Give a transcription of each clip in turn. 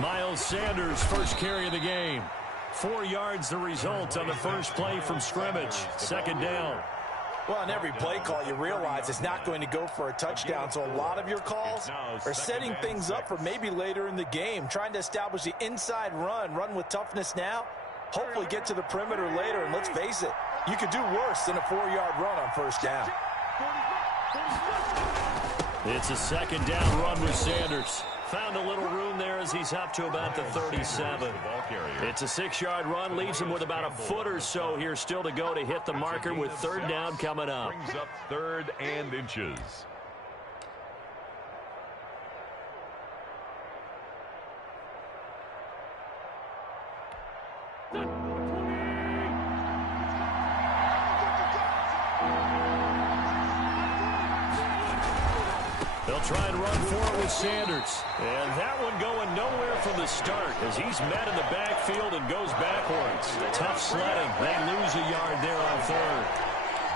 Miles Sanders' first carry of the game. 4 yards the result on the first play from scrimmage. Second down. Well, on every play call, you realize it's not going to go for a touchdown, so a lot of your calls are setting things up for maybe later in the game, trying to establish the inside run with toughness now, hopefully get to the perimeter later, and let's face it, you could do worse than a 4-yard run on first down. It's a second down run with Sanders. Found a little room there as he's up to about the 37. It's a 6-yard run, leaves him with about a foot or so here still to go to hit the marker with third down coming up. Brings up 3rd and inches. They'll try and run for it with Sanders. And that one going nowhere from the start as he's met in the backfield and goes backwards. Tough sledding. They lose a yard there on 3rd.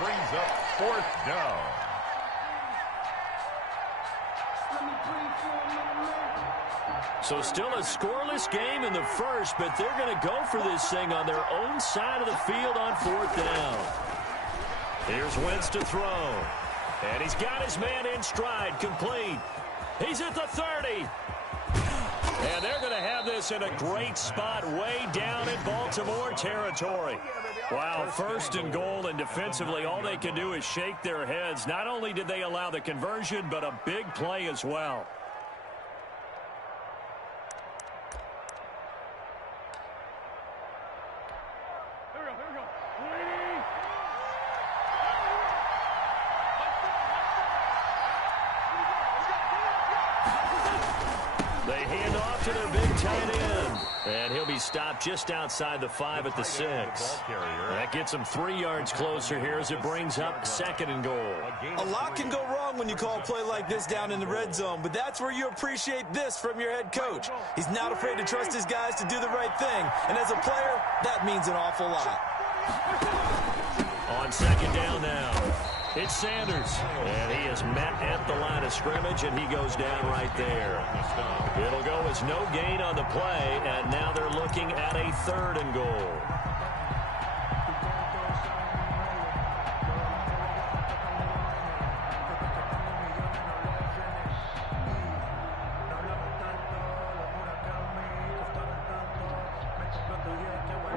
Brings up 4th down. So still a scoreless game in the first, but they're going to go for this thing on their own side of the field on 4th down. Here's Wentz to throw. And he's got his man in stride, complete. He's at the 30. And they're going to have this in a great spot way down in Baltimore territory. Wow, 1st and goal, and defensively all they can do is shake their heads. Not only did they allow the conversion, but a big play as well. To their big tight end. And he'll be stopped just outside the 5 at the 6. That gets him 3 yards closer here as it brings up 2nd and goal. A lot can go wrong when you call a play like this down in the red zone, but that's where you appreciate this from your head coach. He's not afraid to trust his guys to do the right thing, and as a player, that means an awful lot. On 2nd down now. It's Sanders, and he is met at the line of scrimmage, and he goes down right there. It'll go as no gain on the play, and now they're looking at a 3rd and goal.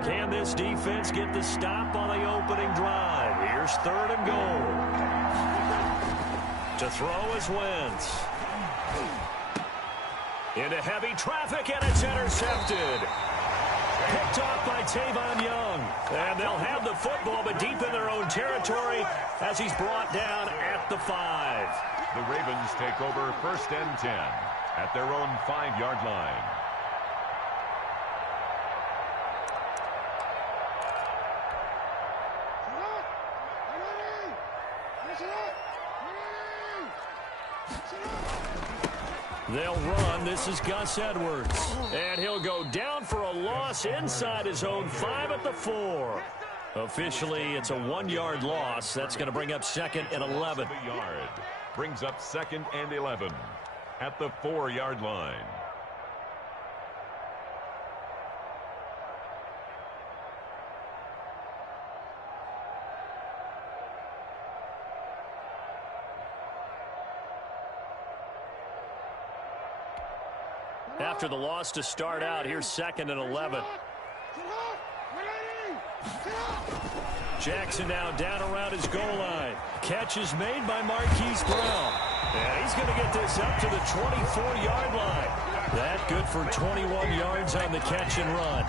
Can this defense get the stop on the opening drive? Here's 3rd and goal. To throw is Wentz. Into heavy traffic, and it's intercepted. Picked off by Tavon Young. And they'll have the football, but deep in their own territory as he's brought down at the 5. The Ravens take over 1st and 10 at their own 5-yard line. They'll run. This is Gus Edwards. And he'll go down for a loss inside his own 5 at the 4. Officially, it's a 1-yard loss. That's going to bring up 2nd and 11. Brings up 2nd and 11 at the 4-yard line. After the loss to start out, here's 2nd and 11. Jackson now down around his goal line. Catch is made by Marquise Brown. And he's going to get this up to the 24-yard line. That good for 21 yards on the catch and run.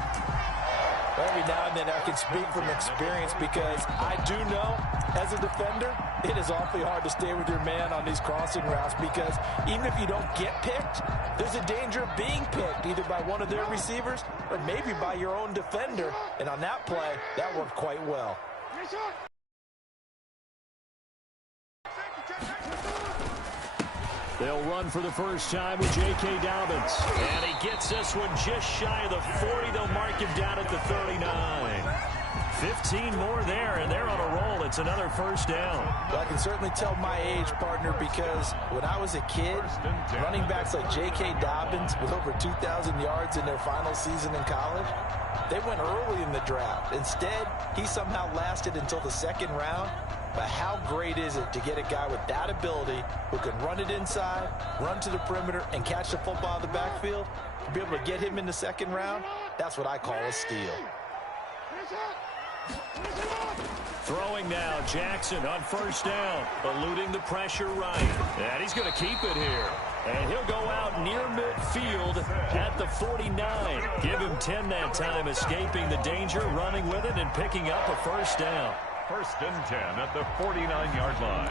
Every now and then I can speak from experience because I do know, as a defender, it is awfully hard to stay with your man on these crossing routes because even if you don't get picked, there's a danger of being picked either by one of their receivers or maybe by your own defender. And on that play, that worked quite well. They'll run for the first time with J.K. Dobbins. And he gets this one just shy of the 40. They'll mark him down at the 39. 15 more there, and they're on a roll. It's another first down. Well, I can certainly tell my age, partner, because when I was a kid, running backs like J.K. Dobbins with over 2,000 yards in their final season in college, they went early in the draft. Instead, he somehow lasted until the second round. But how great is it to get a guy with that ability who can run it inside, run to the perimeter, and catch the football in the backfield? To be able to get him in the second round, that's what I call a steal. Throwing now, Jackson on first down, eluding the pressure right. And he's going to keep it here. And he'll go out near midfield at the 49. Give him 10 that time, escaping the danger, running with it, and picking up a first down. First and 10 at the 49-yard line.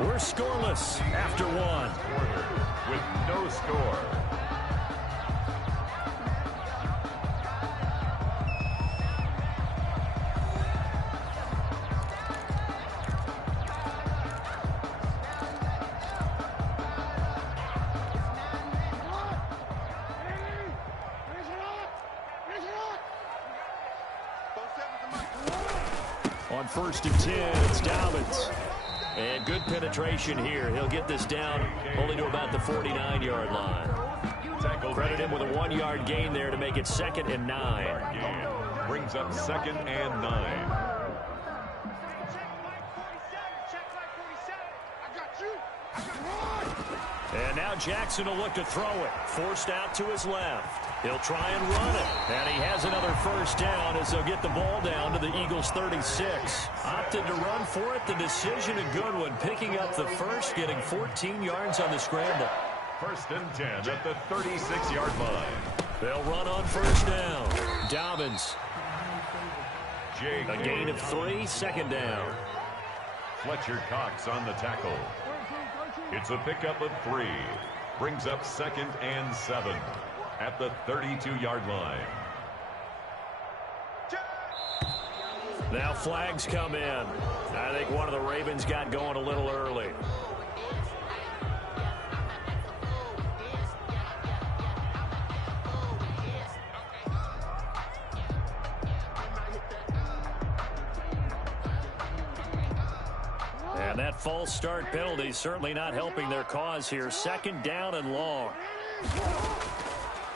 We're scoreless after one. Quarter with no score. On first and 10, it's Dobbins. And good penetration here. He'll get this down only to about the 49-yard line. Credit him with a 1-yard gain there to make it 2nd and 9. Brings up 2nd and 9. And now Jackson will look to throw it. Forced out to his left. He'll try and run it. And he has another first down as they'll get the ball down to the Eagles' 36. Opted to run for it. The decision a good one. Picking up the first, getting 14 yards on the scramble. First and 10 at the 36-yard line. They'll run on first down. Dobbins. A gain of 3, 2nd down. Fletcher Cox on the tackle. It's a pickup of 3. Brings up 2nd and 7 at the 32-yard line. Now flags come in. I think one of the Ravens got going a little early. And that false start penalty certainly not helping their cause here. 2nd down and long.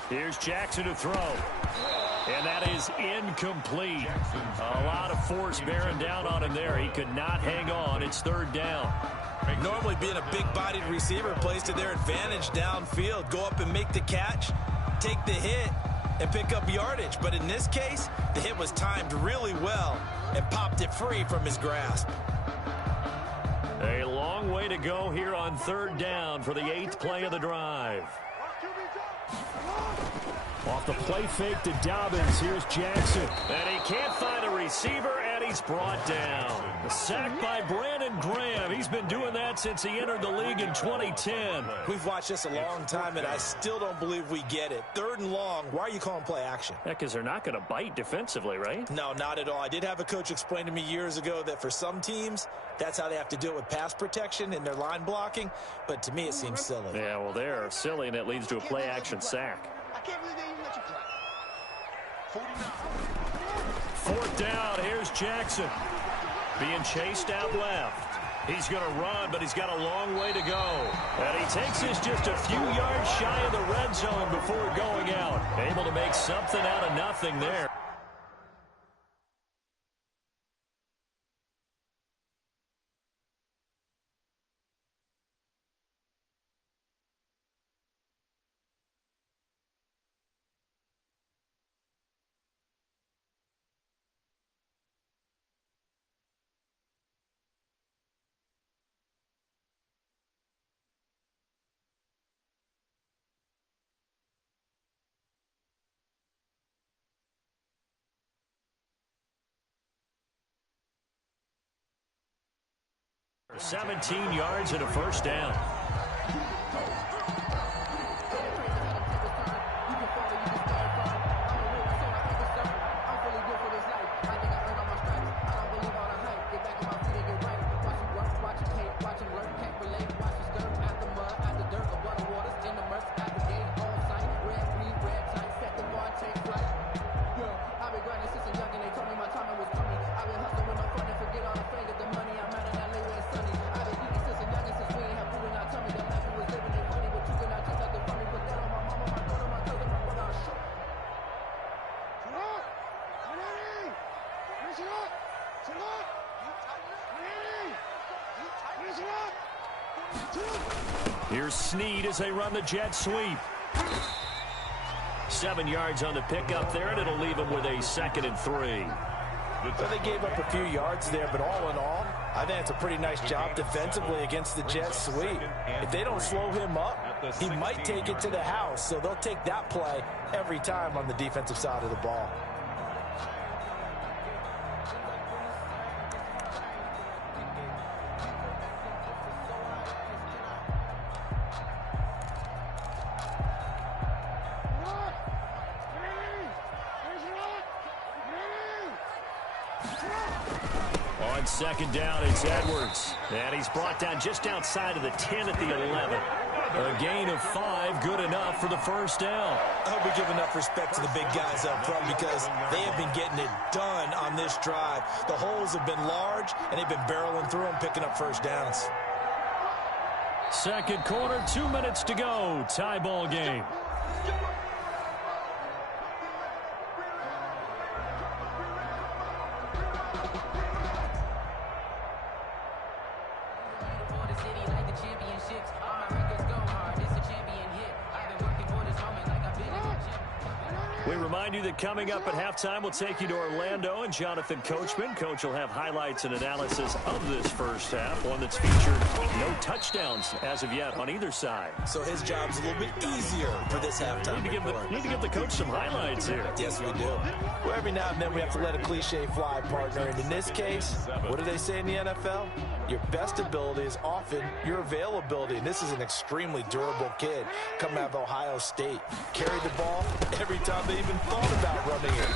Here's Jackson to throw. And that is incomplete. A lot of force bearing down on him there. He could not hang on. It's 3rd down. Normally being a big-bodied receiver plays to their advantage downfield. Go up and make the catch, take the hit, and pick up yardage. But in this case, the hit was timed really well and popped it free from his grasp. A long way to go here on 3rd down for the 8th play of the drive. Off the play fake to Dobbins, here's Jackson. And he can't find a receiver, and he's brought down. Sacked by Brandon Graham. He's been doing that since he entered the league in 2010. We've watched this a long time, and I still don't believe we get it. 3rd and long, why are you calling play action? Yeah, because they're not going to bite defensively, right? No, not at all. I did have a coach explain to me years ago that for some teams, that's how they have to deal with pass protection and their line blocking. But to me, it seems silly. Yeah, well, they're silly, and it leads to a play-action sack. I can't believe they even let you play. 4th down, here's Jackson. Being chased out left. He's going to run, but he's got a long way to go. And he takes this just a few yards shy of the red zone before going out. Able to make something out of nothing there. For 17 yards and a first down. Here's Snead as they run the jet sweep. 7 yards on the pickup there, and it'll leave them with a 2nd and 3. So they gave up a few yards there, but all in all, I think it's a pretty nice job defensively against the jet sweep. If they don't slow him up, he might take it to the house. So they'll take that play every time on the defensive side of the ball. On 2nd down, it's Edwards. And he's brought down just outside of the 10 at the 11. A gain of 5, good enough for the 1st down. I hope we give enough respect to the big guys up front because they have been getting it done on this drive. The holes have been large, and they've been barreling through them, picking up 1st downs. 2nd quarter, 2 minutes to go. Tie ball game. We remind you that coming up at halftime, we'll take you to Orlando and Jonathan Coachman. Coach will have highlights and analysis of this 1st half, one that's featured no touchdowns as of yet on either side. So his job's a little bit easier for this halftime. Need to give the coach some highlights here. Yes, we do. Well, every now and then we have to let a cliche fly, partner. And in this case, what do they say in the NFL? Your best ability is often your availability. And this is an extremely durable kid coming out of Ohio State. Carried the ball every time they even thought about running it.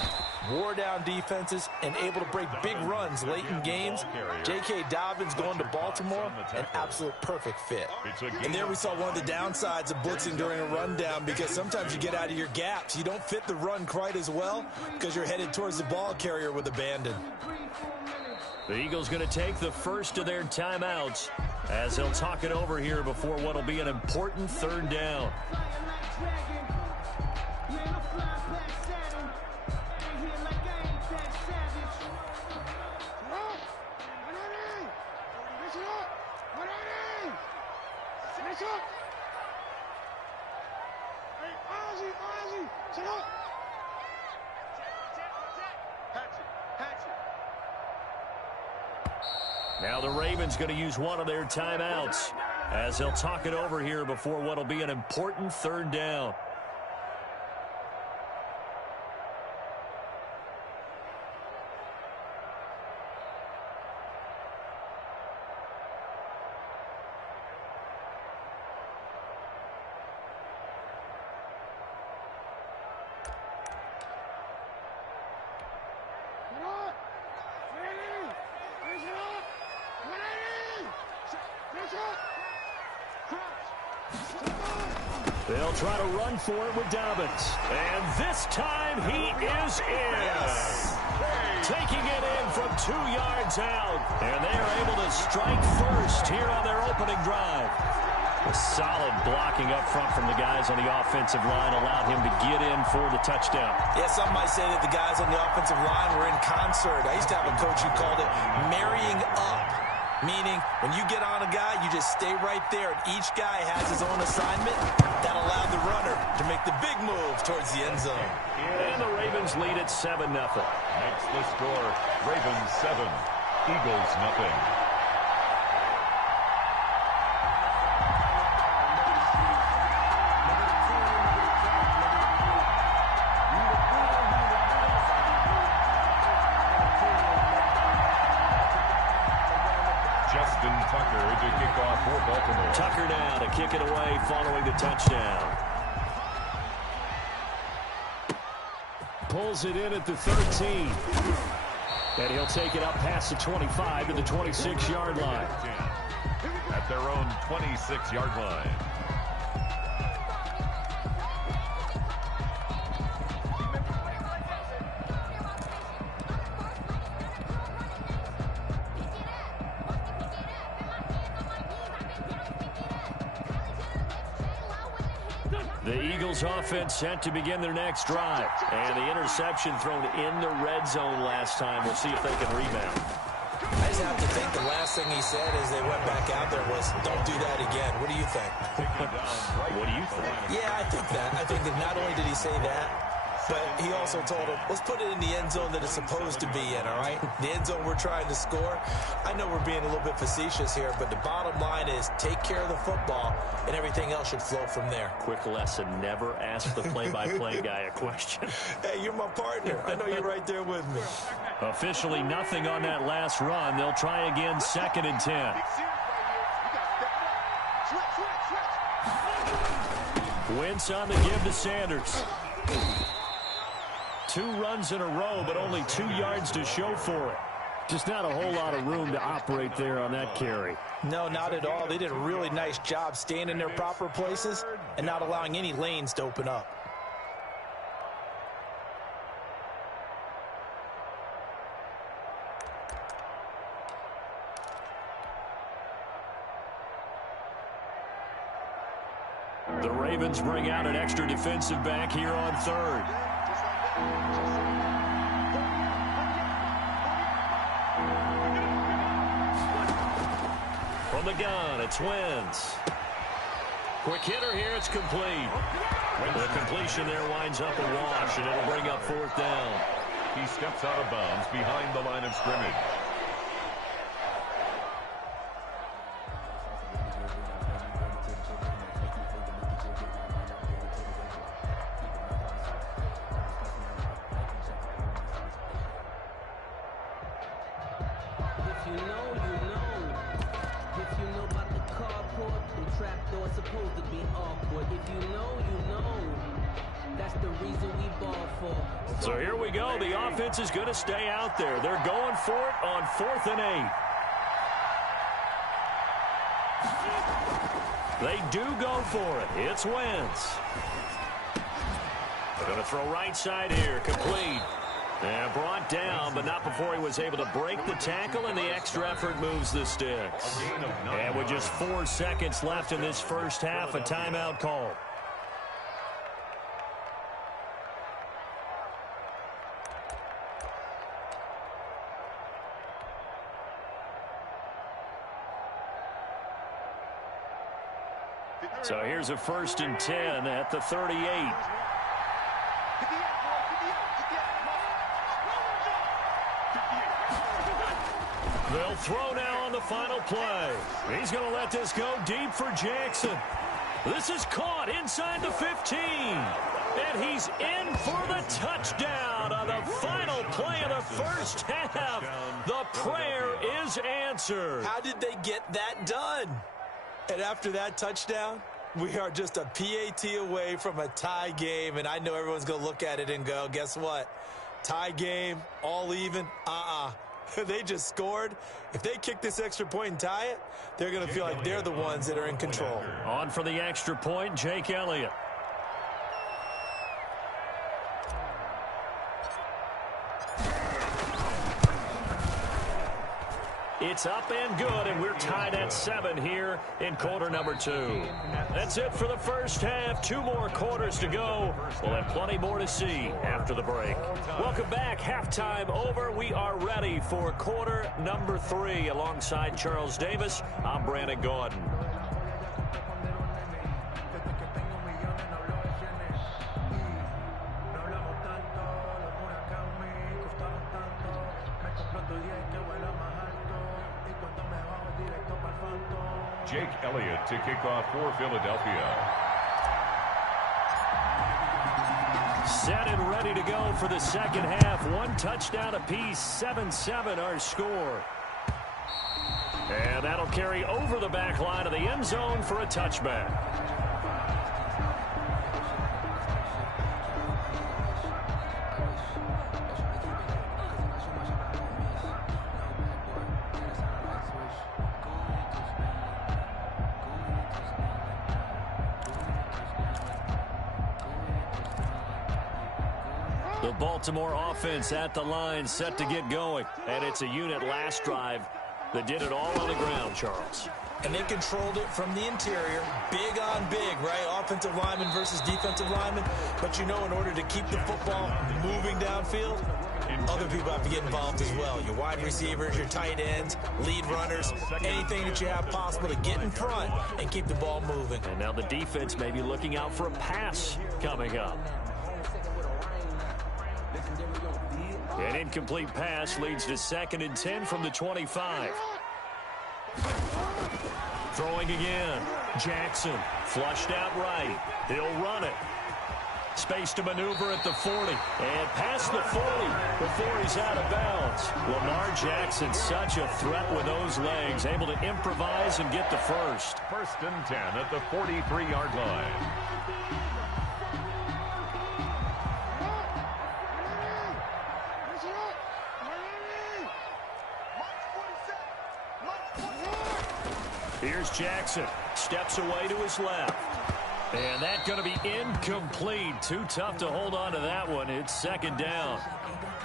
Wore down defenses and able to break big runs late in games. J.K. Dobbins going to Baltimore, an absolute perfect fit. And there we saw one of the downsides of blitzing during a rundown because sometimes you get out of your gaps. You don't fit the run quite as well because you're headed towards the ball carrier with abandon. The Eagles going to take the first of their timeouts as they'll talk it over here before what will be an important 3rd down. Now the Ravens going to use one of their timeouts as they'll talk it over here before what will be an important 3rd down. They'll try to run for it with Dobbins. And this time he is in. Yes. Taking it in from 2 yards out. And they are able to strike first here on their opening drive. A solid blocking up front from the guys on the offensive line allowed him to get in for the touchdown. Yeah, some might say that the guys on the offensive line were in concert. I used to have a coach who called it marrying up. Meaning, when you get on a guy, you just stay right there, and each guy has his own assignment. That allowed the runner to make the big move towards the end zone. And the Ravens lead at 7-0. Next the score, Ravens 7, Eagles nothing. Tucker to kick off for Baltimore. Tucker now to kick it away following the touchdown. Pulls it in at the 13. And he'll take it up past the 25 to the 26-yard line. At their own 26-yard line. The Eagles offense set to begin their next drive. And the interception thrown in the red zone last time. We'll see if they can rebound. I just have to think the last thing he said as they went back out there was, don't do that again. What do you think? What do you think? Yeah, I think that. I think that not only did he say that, but he also told him, let's put it in the end zone that it's supposed to be in, all right? The end zone we're trying to score. I know we're being a little bit facetious here, but the bottom line is take care of the football, and everything else should flow from there. Quick lesson, never ask the play-by-play guy a question. Hey, you're my partner. I know you're right there with me. Officially nothing on that last run. They'll try again, 2nd and 10. Wentz on the give to Sanders. 2 runs in a row, but only 2 yards to show for it. Just not a whole lot of room to operate there on that carry. No, not at all. They did a really nice job staying in their proper places and not allowing any lanes to open up. The Ravens bring out an extra defensive back here on 3rd. From the gun, it's Wentz. Quick hitter here, it's complete. The completion there winds up a wash, and it'll bring up 4th down. He steps out of bounds behind the line of scrimmage. So here we go. The offense is going to stay out there. They're going for it on 4th and 8. They do go for it. It's Wentz. They're going to throw right side here. Complete. And brought down, but not before he was able to break the tackle, and the extra effort moves the sticks. And with just 4 seconds left in this first half, a timeout call. So here's a 1st and 10 at the 38. They'll throw now on the final play. He's going to let this go deep for Jackson. This is caught inside the 15. And he's in for the touchdown on the final play of the first half. The prayer is answered. How did they get that done? And after that touchdown, we are just a PAT away from a tie game. And I know everyone's going to look at it and go, guess what? Tie game, all even, They just scored. If they kick this extra point and tie it, they're going to feel like they're the ones that are in control. On for the extra point, Jake Elliott. It's up and good, and we're tied at 7 here in quarter number 2. That's it for the first half. 2 more quarters to go. We'll have plenty more to see after the break. Welcome back. Halftime over. We are ready for quarter number 3. Alongside Charles Davis, I'm Brandon Gordon. Jake Elliott to kick off for Philadelphia. Set and ready to go for the second half. 1 touchdown apiece, 7-7 our score. And that'll carry over the back line of the end zone for a touchback. The Baltimore offense at the line, set to get going. And it's a unit last drive that did it all on the ground, Charles. And they controlled it from the interior, big on big, right? Offensive lineman versus defensive lineman. But you know, in order to keep the football moving downfield, other people have to get involved as well. Your wide receivers, your tight ends, lead runners, anything that you have possible to get in front and keep the ball moving. And now the defense may be looking out for a pass coming up. An incomplete pass leads to 2nd and 10 from the 25. Throwing again. Jackson flushed out right. He'll run it. Space to maneuver at the 40. And past the 40 before he's out of bounds. Lamar Jackson, such a threat with those legs. Able to improvise and get the first. 1st and 10 at the 43-yard line. Here's Jackson. Steps away to his left. And that's going to be incomplete. Too tough to hold on to that one. It's 2nd down.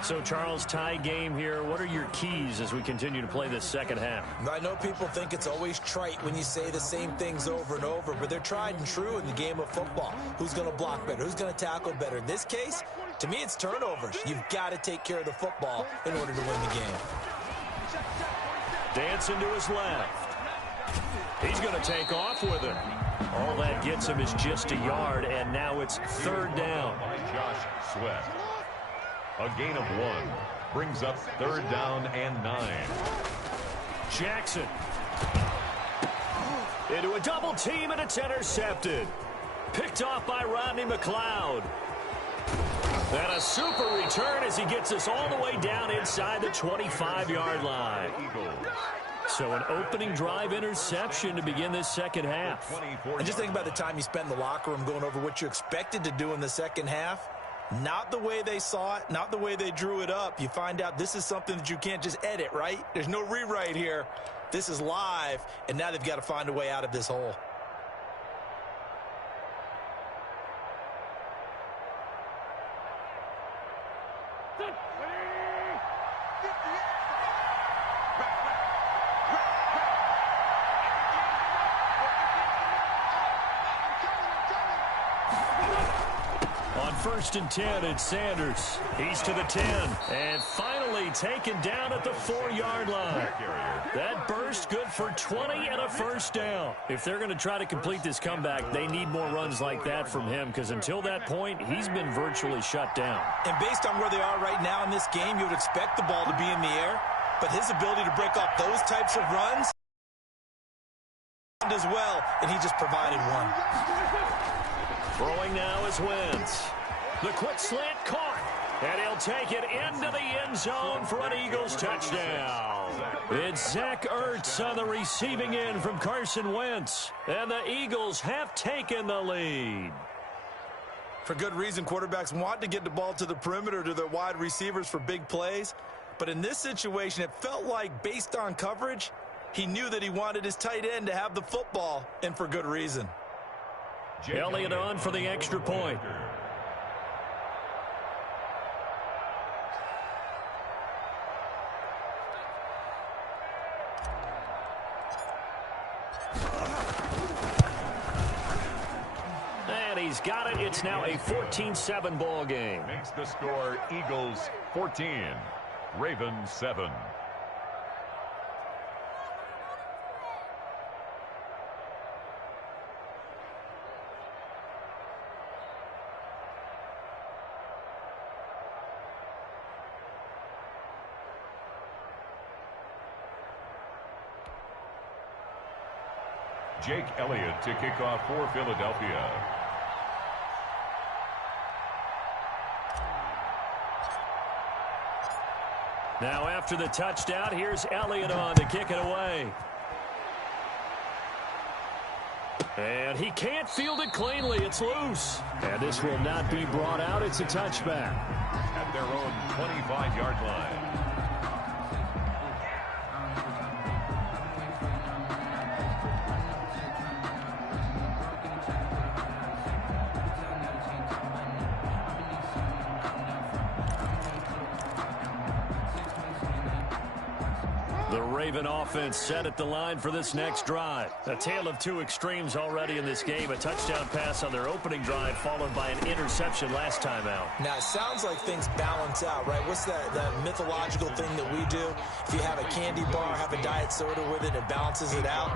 So, Charles, tie game here. What are your keys as we continue to play this second half? I know people think it's always trite when you say the same things over and over, but they're tried and true in the game of football. Who's going to block better? Who's going to tackle better? In this case, to me, it's turnovers. You've got to take care of the football in order to win the game. Dancing to his left. He's going to take off with it. All that gets him is just a yard, and now it's 3rd down. By Josh Sweat. A gain of 1 brings up 3rd down and 9. Jackson. Into a double team, and it's intercepted. Picked off by Rodney McLeod. And a super return as he gets us all the way down inside the 25-yard line. So an opening drive interception to begin this second half. And just think about the time you spent in the locker room going over what you expected to do in the second half. Not the way they saw it, not the way they drew it up. You find out this is something that you can't just edit, right? There's no rewrite here. This is live, and now they've got to find a way out of this hole. On 1st and 10, it's Sanders. He's to the 10. And finally taken down at the 4-yard line. That burst good for 20 and a 1st down. If they're going to try to complete this comeback, they need more runs like that from him, because until that point, he's been virtually shut down. And based on where they are right now in this game, you would expect the ball to be in the air. But his ability to break off those types of runs as well, and he just provided one. Throwing now is Wentz. The quick slant caught, and he'll take it into the end zone for an Eagles touchdown. It's Zach Ertz on the receiving end from Carson Wentz, and the Eagles have taken the lead. For good reason, quarterbacks want to get the ball to the perimeter to their wide receivers for big plays. But in this situation, it felt like, based on coverage, he knew that he wanted his tight end to have the football, and for good reason. Elliott on for the extra point. And he's got it. It's now a 14-7 ball game. Makes the score Eagles 14, Ravens 7. Jake Elliott to kick off for Philadelphia. Now after the touchdown, here's Elliott on to kick it away. And he can't field it cleanly. It's loose. And this will not be brought out. It's a touchback. At their own 25-yard line. The Raven offense set at the line for this next drive. A tale of two extremes already in this game. A touchdown pass on their opening drive followed by an interception last time out. Now, it sounds like things balance out, right? What's that mythological thing that we do? If you have a candy bar, have a diet soda with it, it balances it out.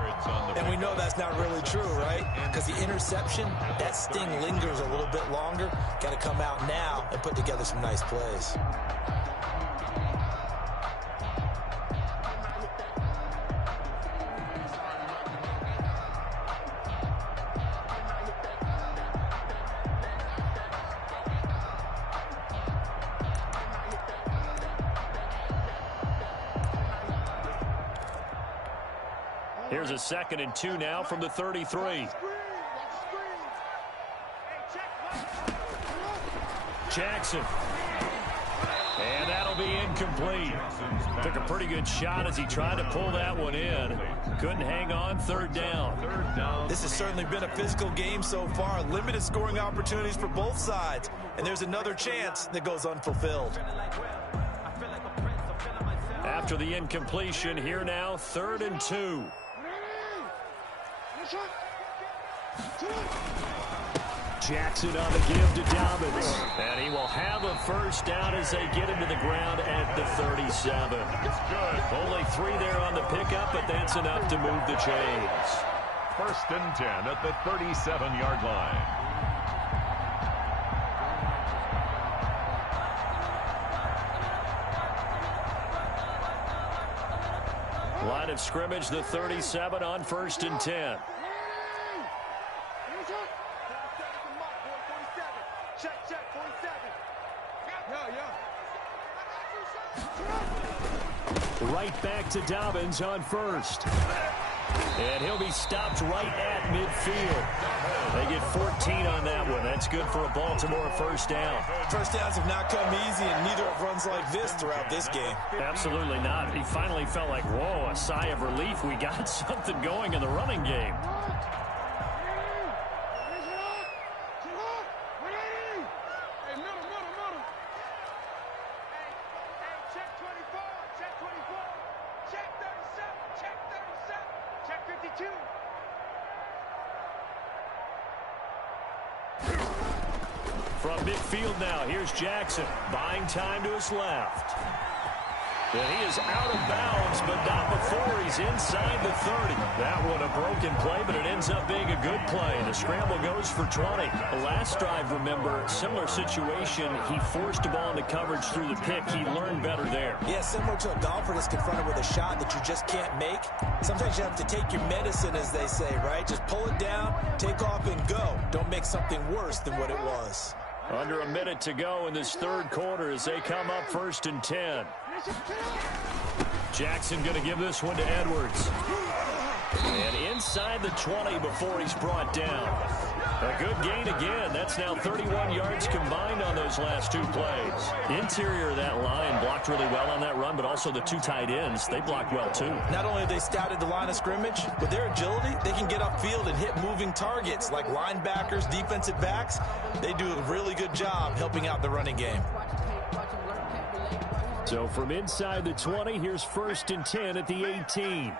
And we know that's not really true, right? Because the interception, that sting lingers a little bit longer. Got to come out now and put together some nice plays. Here's a 2nd and 2 now from the 33. Jackson. And that'll be incomplete. Took a pretty good shot as he tried to pull that one in. Couldn't hang on. 3rd down. This has certainly been a physical game so far. Limited scoring opportunities for both sides. And there's another chance that goes unfulfilled. After the incompletion, here now, 3rd and 2. Jackson on the give to Dobbins. And he will have a 1st down as they get him to the ground at the 37. Only 3 there on the pickup, but that's enough to move the chains. 1st and 10 at the 37-yard line. Line of scrimmage, the 37 on 1st and 10. Right back to Dobbins on 1st. And he'll be stopped right at midfield. They get 14 on that one. That's good for a Baltimore 1st down. 1st downs have not come easy, and neither have runs like this throughout this game. Absolutely not. He finally felt like, whoa, a sigh of relief. We got something going in the running game. From midfield now, here's Jackson, buying time to his left. And he is out of bounds, but not before he's inside the 30. That one a broken play, but it ends up being a good play. The scramble goes for 20. The last drive, remember, similar situation. He forced the ball into coverage through the pick. He learned better there. Yeah, similar to a golfer that's confronted with a shot that you just can't make. Sometimes you have to take your medicine, as they say, right? Just pull it down, take off, and go. Don't make something worse than what it was. Under a minute to go in this 3rd quarter as they come up 1st and 10. Jackson going to give this one to Edwards. And inside the 20 before he's brought down. A good gain again. That's now 31 yards combined on those last 2 plays. Interior of that line blocked really well on that run, but also the 2 tight ends, they blocked well too. Not only have they scouted the line of scrimmage, with their agility, they can get upfield and hit moving targets like linebackers, defensive backs. They do a really good job helping out the running game. So from inside the 20, here's 1st and 10 at the 18.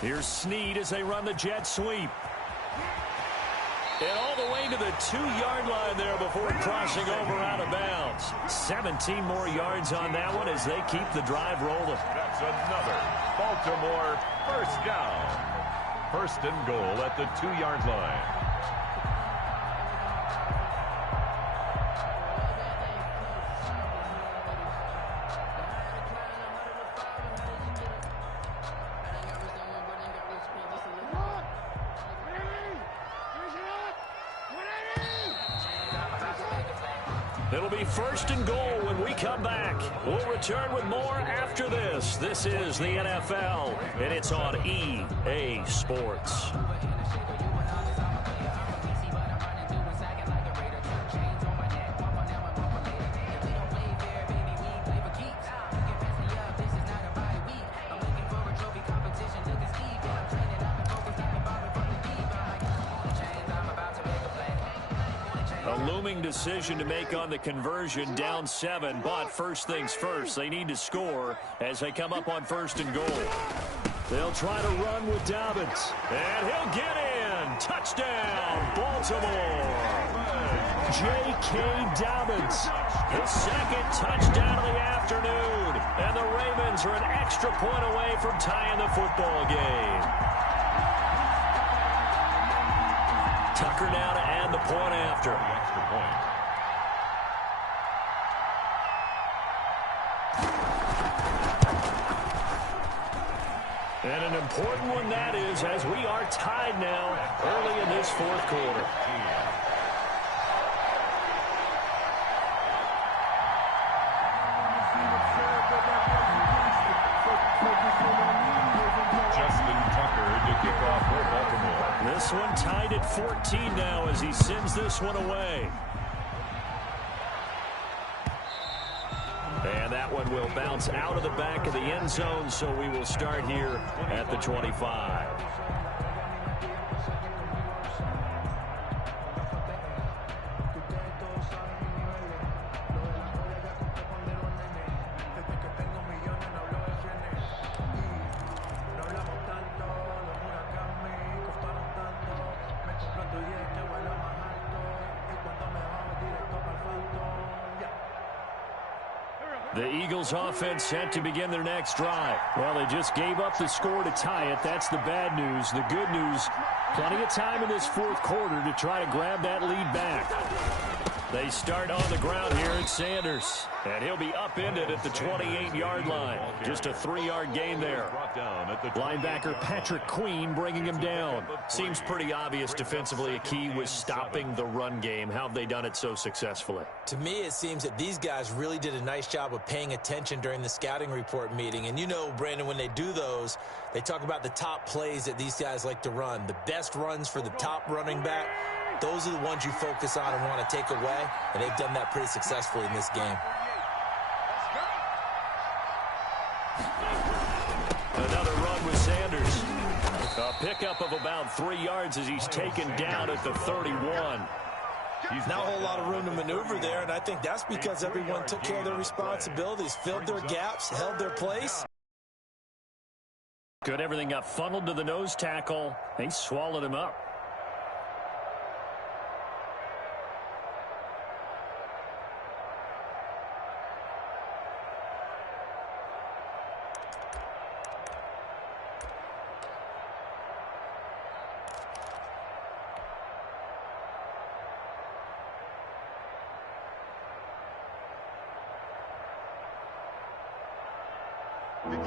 Here's Snead as they run the jet sweep. And all the way to the 2-yard line there before crossing over out of bounds. 17 more yards on that one as they keep the drive rolling. That's another Baltimore 1st down. 1st and goal at the 2-yard line. It'll be 1st and goal when we come back. We'll return with more after this. This is the NFL, and it's on EA Sports. looming decision to make on the conversion, down 7. But first things first, they need to score as they come up on 1st and goal. They'll try to run with Dobbins. And he'll get in. Touchdown, Baltimore. J.K. Dobbins, his 2nd touchdown of the afternoon. And the Ravens are an extra point away from tying the football game. Tucker now to add the point after. The extra point. And an important one that is, as we are tied now early in this 4th quarter. This one tied at 14 now as he sends this one away. And that one will bounce out of the back of the end zone, so we will start here at the 25. The Eagles offense set to begin their next drive. Well, they just gave up the score to tie it. That's the bad news. The good news, plenty of time in this 4th quarter to try to grab that lead back. They start on the ground here at Sanders. And he'll be upended at the 28-yard line. Just a 3-yard gain there. Linebacker Patrick Queen bringing him down. Seems pretty obvious defensively a key was stopping the run game. How have they done it so successfully? To me, it seems that these guys really did a nice job of paying attention during the scouting report meeting. And you know, Brandon, when they do those, they talk about the top plays that these guys like to run. The best runs for the top running back. Those are the ones you focus on and want to take away. And they've done that pretty successfully in this game. Another run with Sanders. A pickup of about 3 yards as he's taken down at the 31. He's not a whole lot of room to maneuver there, and I think that's because everyone took care of their responsibilities, filled their gaps, held their place. Good, everything got funneled to the nose tackle. They swallowed him up.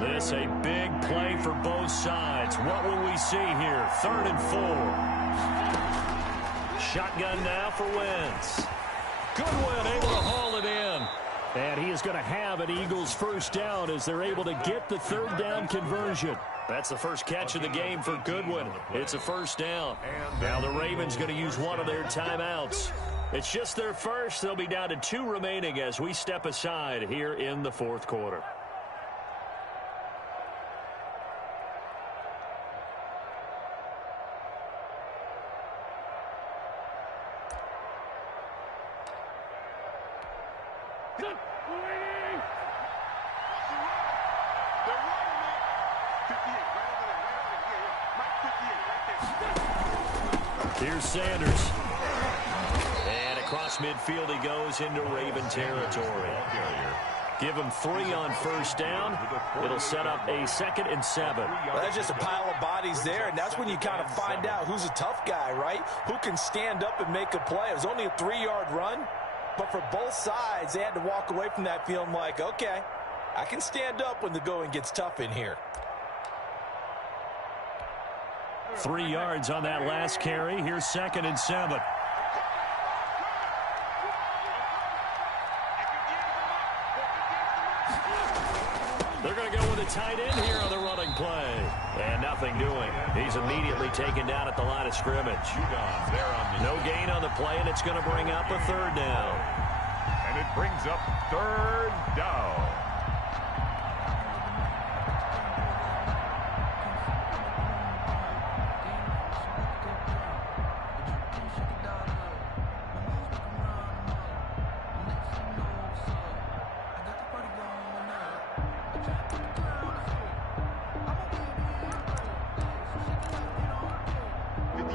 This a big play for both sides. What will we see here? 3rd and 4. Shotgun now for Wentz. Goodwin able to haul it in. And he is going to have an Eagles first down as they're able to get the 3rd down conversion. That's the first catch of the game for Goodwin. It's a first down. Now the Ravens going to use one of their timeouts. It's just their first. They'll be down to 2 remaining as we step aside here in the 4th quarter. Here's Sanders. And across midfield he goes into Raven territory. Give him 3 on first down. It'll set up a 2nd and 7. Well, that's just a pile of bodies there, and that's when you kind of find out who's a tough guy, right? Who can stand up and make a play. It was only a 3-yard run, but for both sides, they had to walk away from that feeling like, okay, I can stand up when the going gets tough in here. 3 yards on that last carry. Here's 2nd and 7. They're going to go with a tight end here on the running play. And nothing doing. He's immediately taken down at the line of scrimmage. No gain on the play, and it's going to bring up a 3rd down. And it brings up 3rd down.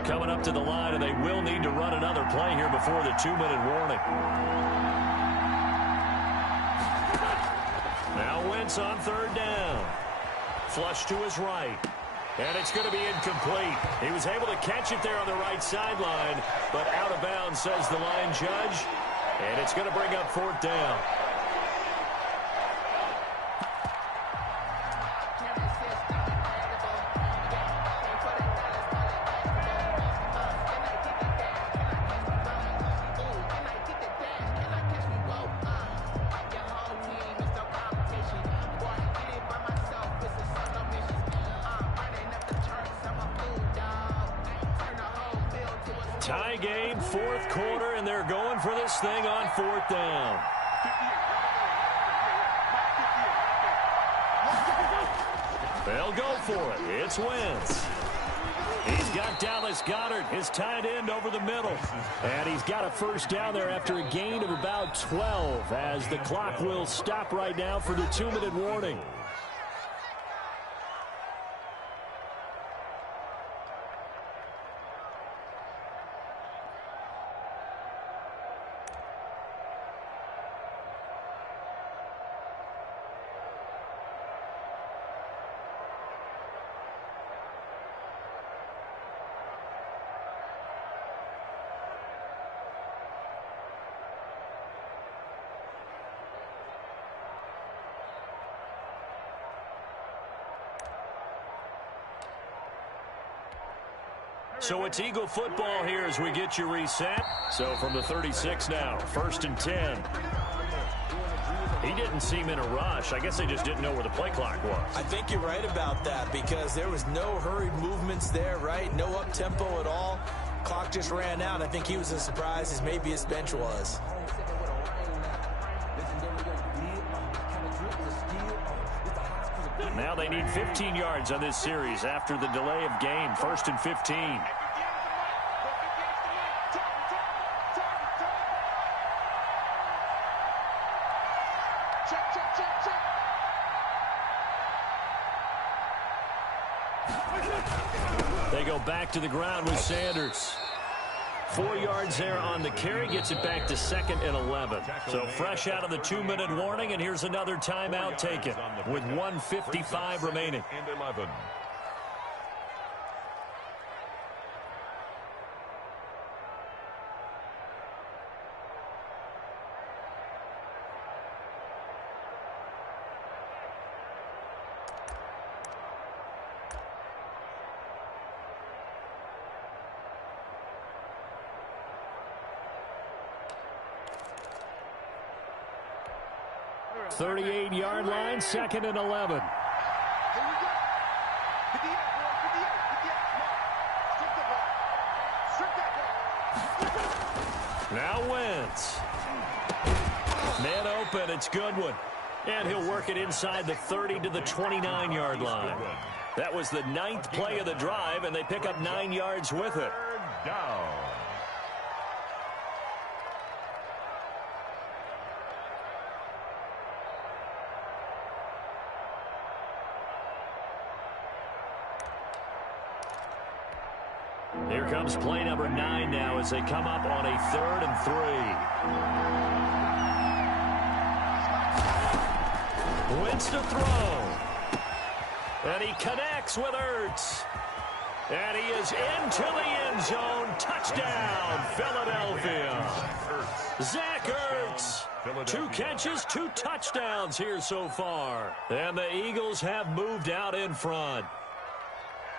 coming up to the line, and they will need to run another play here before the 2-minute warning. Now Wentz on third down. Flush to his right. And it's going to be incomplete. He was able to catch it there on the right sideline, but out of bounds, says the line judge. And it's going to bring up fourth down. Tie game, fourth quarter, and they're going for this thing on fourth down. They'll go for it. It's Wentz. He's got Dallas Goedert, his tight end, over the middle. And he's got a first down there after a gain of about 12 as the clock will stop right now for the 2-minute warning. So it's Eagle football here as we get you reset. So from the 36 now, 1st and 10. He didn't seem in a rush. I guess they just didn't know where the play clock was. I think you're right about that because there was no hurried movements there, right? No up-tempo at all. Clock just ran out. I think he was as surprised as maybe his bench was. Now they need 15 yards on this series after the delay of game. 1st and 15. They go back to the ground with Sanders. 4 yards there on the carry, gets it back to 2nd and 11. So fresh out of the 2-minute warning, and here's another timeout taken with 1:55 remaining. And 11. .38-yard line, 2nd and 11. Now Wentz. Man open, it's Goodwin. And he'll work it inside the 30 to the 29-yard line. That was the 9th play of the drive, and they pick up 9 yards with it. Down. Here comes play number 9 now as they come up on a 3rd and 3. Wentz to throw. And he connects with Ertz. And he is into the end zone. Touchdown, Philadelphia. Zach Ertz. 2 catches, 2 touchdowns here so far. And the Eagles have moved out in front.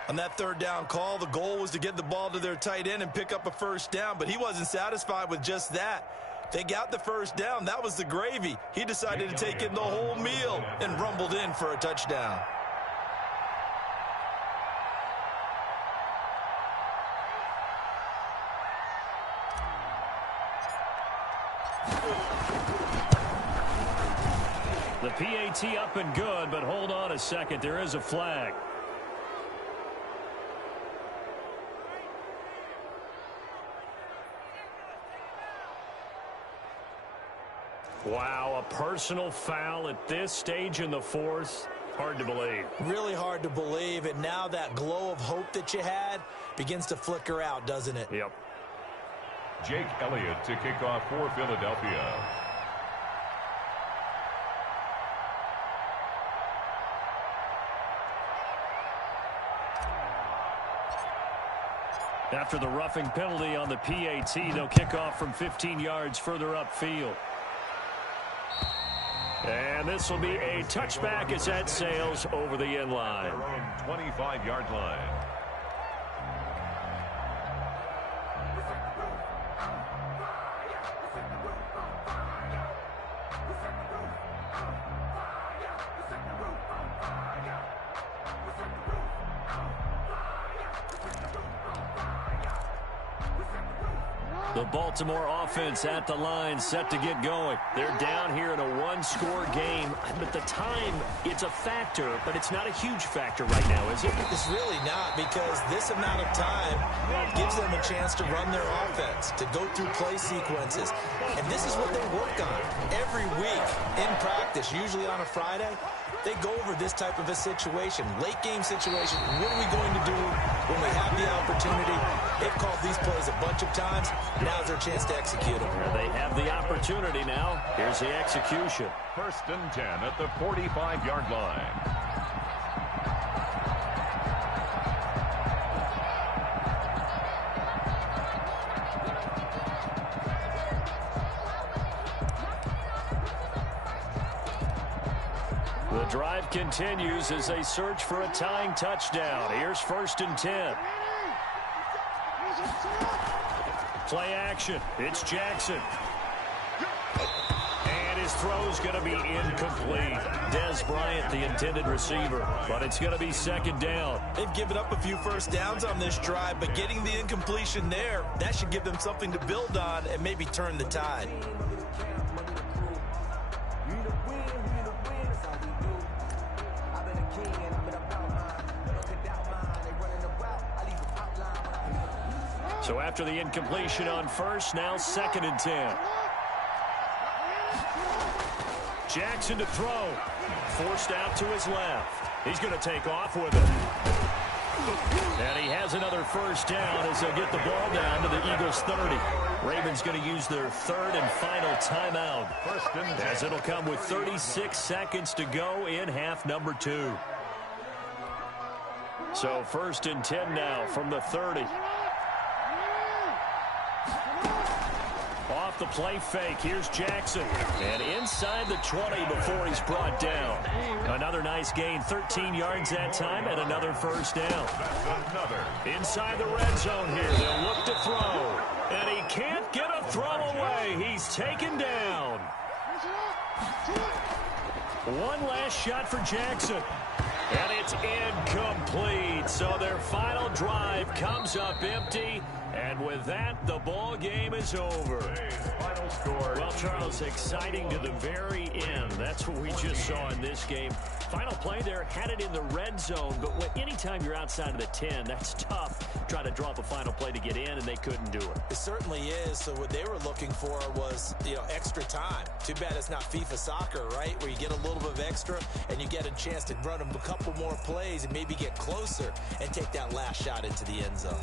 On that 3rd down call, the goal was to get the ball to their tight end and pick up a first down, but he wasn't satisfied with just that. They got the first down. That was the gravy. He decided to take in the whole meal and rumbled in for a touchdown. The PAT up and good, but hold on a second. There is a flag. Wow, a personal foul at this stage in the 4th. Hard to believe. Really hard to believe, and now that glow of hope that you had begins to flicker out, doesn't it? Yep. Jake Elliott to kick off for Philadelphia. After the roughing penalty on the PAT, they'll kick off from 15 yards further upfield. And this will be a touchback as that sails over the end line. Their own 25-yard line. The Baltimore offense at the line, set to get going. They're down here in a one-score game. But the time, it's a factor, but it's not a huge factor right now, is it? It's really not, because this amount of time gives them a chance to run their offense, to go through play sequences. And this is what they work on every week in practice, usually on a Friday. They go over this type of a situation, late game situation. What are we going to do when we have the opportunity? They've called these plays a bunch of times. Now's their chance to execute them. They have the opportunity now. Here's the execution. 1st and 10 at the 45-yard line. The drive continues as they search for a tying touchdown. Here's 1st and 10. Play action. It's Jackson. And his throw's going to be incomplete. Des Bryant, the intended receiver. But it's going to be 2nd down. They've given up a few first downs on this drive, but getting the incompletion there, that should give them something to build on and maybe turn the tide. So after the incompletion on first, now 2nd and 10. Jackson to throw. Forced out to his left. He's going to take off with it. And he has another first down as they'll get the ball down to the Eagles' 30. Ravens going to use their 3rd and final timeout. 1st and 10. As it'll come with 36 seconds to go in half number 2. So 1st and 10 now from the 30. Off the play fake, here's Jackson. And inside the 20 before he's brought down. Another nice gain, 13 yards that time, and another first down. That's another. Inside the red zone here, they'll look to throw. And he can't get a throw away. He's taken down. One last shot for Jackson. And it's incomplete. So their final drive comes up empty. And with that, the ball game is over. Final score. Well, Charles, exciting to the very end. That's what we just saw in this game. Final play there, had it in the red zone, but anytime you're outside of the 10, that's tough. Trying to draw up a final play to get in, and they couldn't do it. It certainly is. So what they were looking for was, extra time. Too bad it's not FIFA soccer, right, where you get a little bit of extra and you get a chance to run them a couple more plays and maybe get closer and take that last shot into the end zone.